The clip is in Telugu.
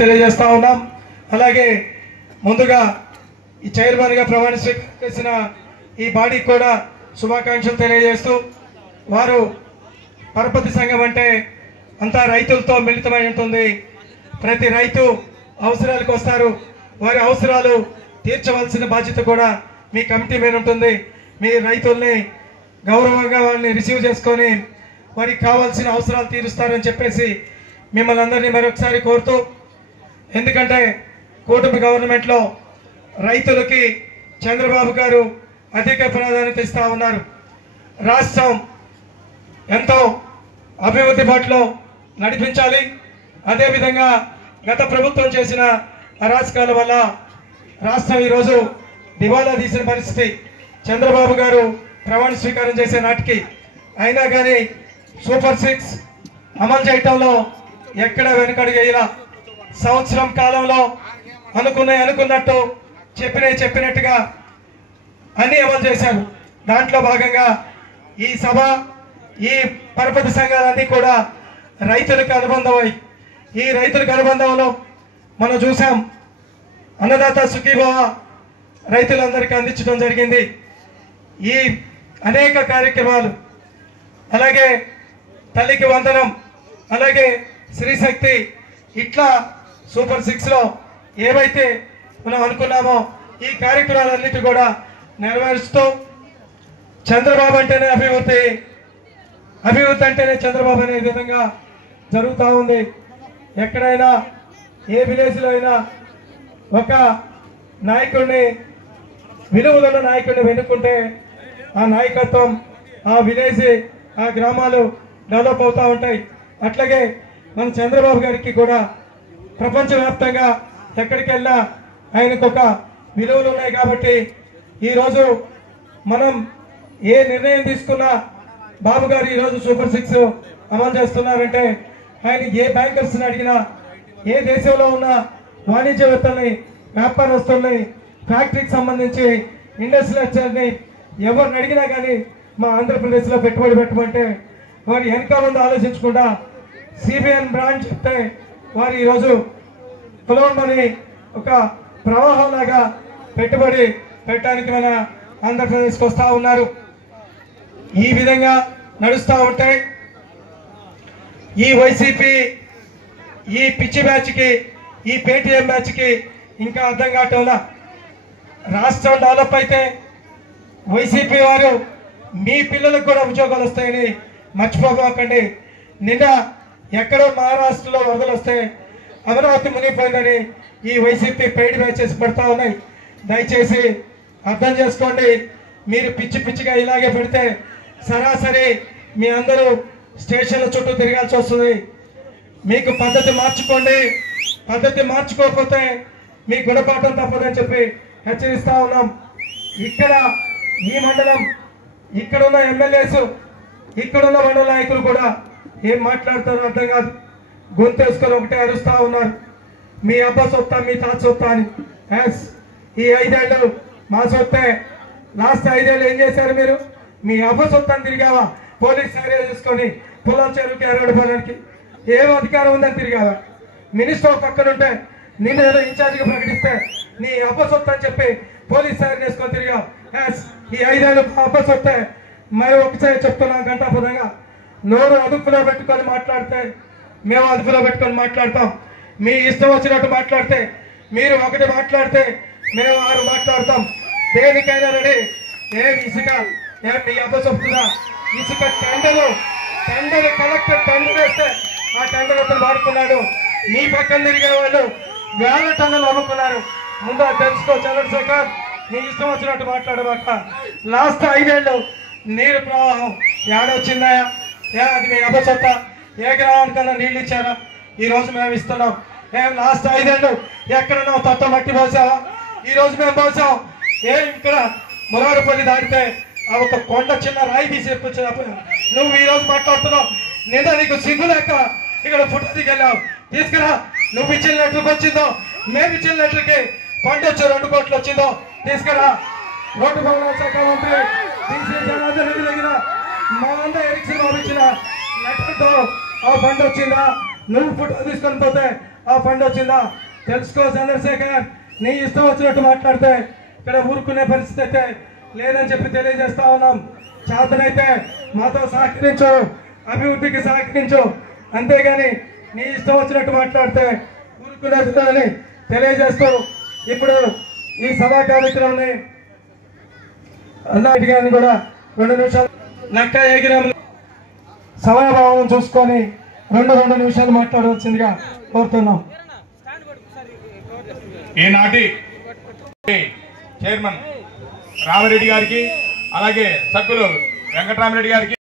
తెలియజేస్తా ఉన్నాం. అలాగే ముందుగా ఈ చైర్మన్గా ప్రమాణ స్వీకారం చేసిన ఈ బాడీకి కూడా శుభాకాంక్షలు తెలియజేస్తూ, వారు పరపతి సంఘం అంటే అంతా రైతులతో మిళితమై ఉంటుంది. ప్రతి రైతు అవసరాలకు వస్తారు, వారి అవసరాలు తీర్చవలసిన బాధ్యత కూడా మీ కమిటీ మీద ఉంటుంది. మీ రైతుల్ని గౌరవంగా వారిని రిసీవ్ చేసుకొని వారికి కావాల్సిన అవసరాలు తీరుస్తారని చెప్పేసి మిమ్మల్ని అందరినీ మరొకసారి కోరుతూ, ఎందుకంటే కూటమి గవర్నమెంట్లో రైతులకి చంద్రబాబు గారు అధిక ప్రాధాన్యత ఇస్తూ ఉన్నారు. రాష్ట్రం ఎంతో అభివృద్ధి బాటలో నడిపించాలి. అదేవిధంగా గత ప్రభుత్వం చేసిన అరాచకాల వల్ల రాష్ట్రం ఈరోజు దివాలా తీసిన పరిస్థితి. చంద్రబాబు గారు ప్రమాణ స్వీకారం చేసే నాటికి అయినా కానీ సూపర్ 6 అమలు చేయటంలో ఎక్కడ వెనుకడుగేలా సంవత్సరం కాలంలో అనుకున్నట్టు చెప్పినట్టుగా అన్ని అమలు చేశారు. దాంట్లో భాగంగా ఈ సభ, ఈ పరపతి సంఘాలన్నీ కూడా రైతులకు అనుబంధమై, ఈ రైతులకు అనుబంధంలో మనం చూసాం అన్నదాత సుఖీభవ రైతులందరికీ అందించడం జరిగింది. ఈ అనేక కార్యక్రమాలు, అలాగే తల్లికి వందనం, అలాగే శ్రీశక్తి, ఇట్లా సూపర్ 6లో ఏవైతే మనం అనుకున్నామో ఈ కార్యక్రమాలన్నిటి కూడా నెరవేరుస్తూ చంద్రబాబు అంటేనే అభివృద్ధి, అభివృద్ధి అంటేనే చంద్రబాబు అనే విధంగా జరుగుతూ ఉంది. ఎక్కడైనా ఏ విలేజ్లో అయినా ఒక నాయకుడిని, విలువలున్న నాయకుడిని వెనుక్కుంటే ఆ నాయకత్వం, ఆ విలేజ్, ఆ గ్రామాలు డెవలప్ అవుతూ ఉంటాయి. అట్లాగే మన చంద్రబాబు గారికి కూడా ప్రపంచవ్యాప్తంగా ఎక్కడికి వెళ్ళినా ఆయనకు ఒక విలువలు ఉన్నాయి. కాబట్టి ఈరోజు మనం ఏ నిర్ణయం తీసుకున్నా బాబు గారు ఈరోజు సూపర్ 6 అమలు చేస్తున్నారంటే ఆయన ఏ బ్యాంకర్స్ని అడిగినా, ఏ దేశంలో ఉన్న వాణిజ్యవేత్తల్ని, వ్యాపారస్తుల్ని, ఫ్యాక్టరీకి సంబంధించి ఇండస్ట్రియల్ని ఎవరిని అడిగినా కానీ మా ఆంధ్రప్రదేశ్లో పెట్టుబడి పెట్టమంటే వారు వెనక ముందు ఆలోచించకుండా సిబిఎన్ బ్రాండ్ చెప్తే వారు ఈరోజు పొలంలోని ఒక ప్రవాహంలాగా పెట్టుబడి పెట్టడానికి మన ఆంధ్రప్రదేశ్కి వస్తూ ఉన్నారు. ఈ విధంగా నడుస్తూ ఉంటాయి. ఈ వైసీపీ, ఈ పిచ్చి బ్యాచ్కి, ఈ పేటీఎం బ్యాచ్కి ఇంకా అర్థం కావటంలా. రాష్ట్రం డెవలప్ అయితే వైసీపీ వారు మీ పిల్లలకు కూడా ఉద్యోగాలు వస్తాయని మర్చిపోకండి. నిన్న ఎక్కడో మహారాష్ట్రలో వరదలు వస్తే అమరావతి మునిగిపోయిందని ఈ వైసీపీ పెయిడ్ బ్యాచెస్ పెడతా ఉన్నాయి. దయచేసి అర్థం చేసుకోండి. మీరు పిచ్చి పిచ్చిగా ఇలాగే పెడితే సరాసరి మీ అందరూ స్టేషన్ల చుట్టూ తిరగాల్సి వస్తుంది. మీకు పద్ధతి మార్చుకోండి. పద్ధతి మార్చుకోకపోతే మీ గుణపాఠం తప్పదని చెప్పి హెచ్చరిస్తా ఉన్నాం. ఇక్కడ ఈ మండలం, ఇక్కడున్న ఎమ్మెల్యేస్, ఇక్కడున్న మండల నాయకులు కూడా ఏం మాట్లాడతారో అర్థం కాదు. గొంతేసుకొని ఒకటే అరుస్తూ ఉన్నారు, మీ అబ్బా సొత్తా, మీ తాత సొత్తా అని. ఈ 5 ఏళ్ళు మా సొత్తే. లాస్ట్ 5 ఏళ్ళు ఏం చేశారు మీరు? మీ అబ్బా సొత్తాన్ని తిరిగావా? పోలీస్ ఏరియా తీసుకొని పొలం చెరువుకి ఎరగడిపోవడానికి ఏం అధికారం ఉందని తిరిగావా? మినిస్టర్ పక్కనుంటే నిన్ను ఏదో ఇన్ఛార్జిగా ప్రకటిస్తే నీ అబ్బా సొత్తు అని చెప్పి పోలీస్ ఏరియా వేసుకొని తిరిగావు. ఈ 5 ఏళ్ళు అబ్బా సొత్తే. మరి ఒకసారి చెప్తున్నాం గంటాపదంగా, నోరు అదుపులో పెట్టుకొని మాట్లాడితే మేము అదుపులో పెట్టుకొని మాట్లాడతాం. మీ ఇష్టం వచ్చినట్టు మాట్లాడితే, మీరు ఒకటి మాట్లాడితే మేము 6 మాట్లాడతాం. దేనికైనా రెడీ. ఏం ఇసుక, ఏం మీ అబ్బ చెప్తుందా? ఇసుక టెండర్ కలెక్టర్ టెండర్ వేస్తే ఆ టెండర్ అతను వాడుకున్నాడు. మీ పక్కన తిరిగే వాళ్ళు వేల టన్నులు అమ్ముకున్నారు. ముందు తెలుసుకో చంద్రశేఖర్, నీ ఇష్టం వచ్చినట్టు మాట్లాడబాక. లాస్ట్ 5 ఏళ్ళు నీరు ప్రవాహం ఏడొచ్చిందా? అది మీ అబ్బ సొత్త. ఏ గ్రామానికన్నా నీళ్ళు ఇచ్చారా? ఈరోజు మేము ఇస్తున్నాం. లాస్ట్ 5 ఏళ్ళు ఎక్కడన్నా తొట్ట మట్టి పోసావా? ఈరోజు మేము పోసాం. ఇక్కడ మురారుపల్లి దాటితే ఆ ఒక కొండ చిన్న రాయి తీసి వచ్చినప్పుడు నువ్వు ఈరోజు మాట్లాడుతున్నావు. నిన్న నీకు సిగ్గు లేక ఇక్కడ ఫోటో దిగెళ్ళావు. తీసుకురా. నువ్వు ఇచ్చిన లెటర్కి వచ్చిందో, మేము ఇచ్చిన లెటర్కి ఫండ్ వచ్చి 2 కోట్లు వచ్చిందో తీసుకురా. రోడ్డు భవనాల శాఖ మంత్రి టీసీ జనార్దన్ రెడ్డి దగ్గర మనంతా ఎరిక్షన్ పంపించిన లెటర్తో ఆ ఫండ్ వచ్చిందా? నువ్వు ఫోటో తీసుకొని పోతే ఆ ఫండ్ వచ్చిందా తెలుసుకో చంద్రశేఖర్. నీ ఇష్టం వచ్చినట్టు మాట్లాడితే ఇక్కడ ఊరుకునే పరిస్థితి అయితే లేదని చెప్పి తెలియజేస్తా ఉన్నాం. చేతనైతే మాతో సహకరించు, అభివృద్ధికి సహకరించు, అంతేగాని నీ ఇష్టం వచ్చినట్టు మాట్లాడితే ఊరుకునేదని తెలియజేస్తూ ఇప్పుడు ఈ సభా కార్యక్రమాన్ని అన్నాటి గారిని కూడా 2 నిమిషాలు నక్క ఏగిరాములు సమయభావం చూసుకొని 2 నిమిషాలు మాట్లాడవలసిందిగా కోరుతున్నాం. ఈనాటి చైర్మన్ రామిరెడ్డి గారికి, అలాగే సభ్యులు వెంకటరామిరెడ్డి గారికి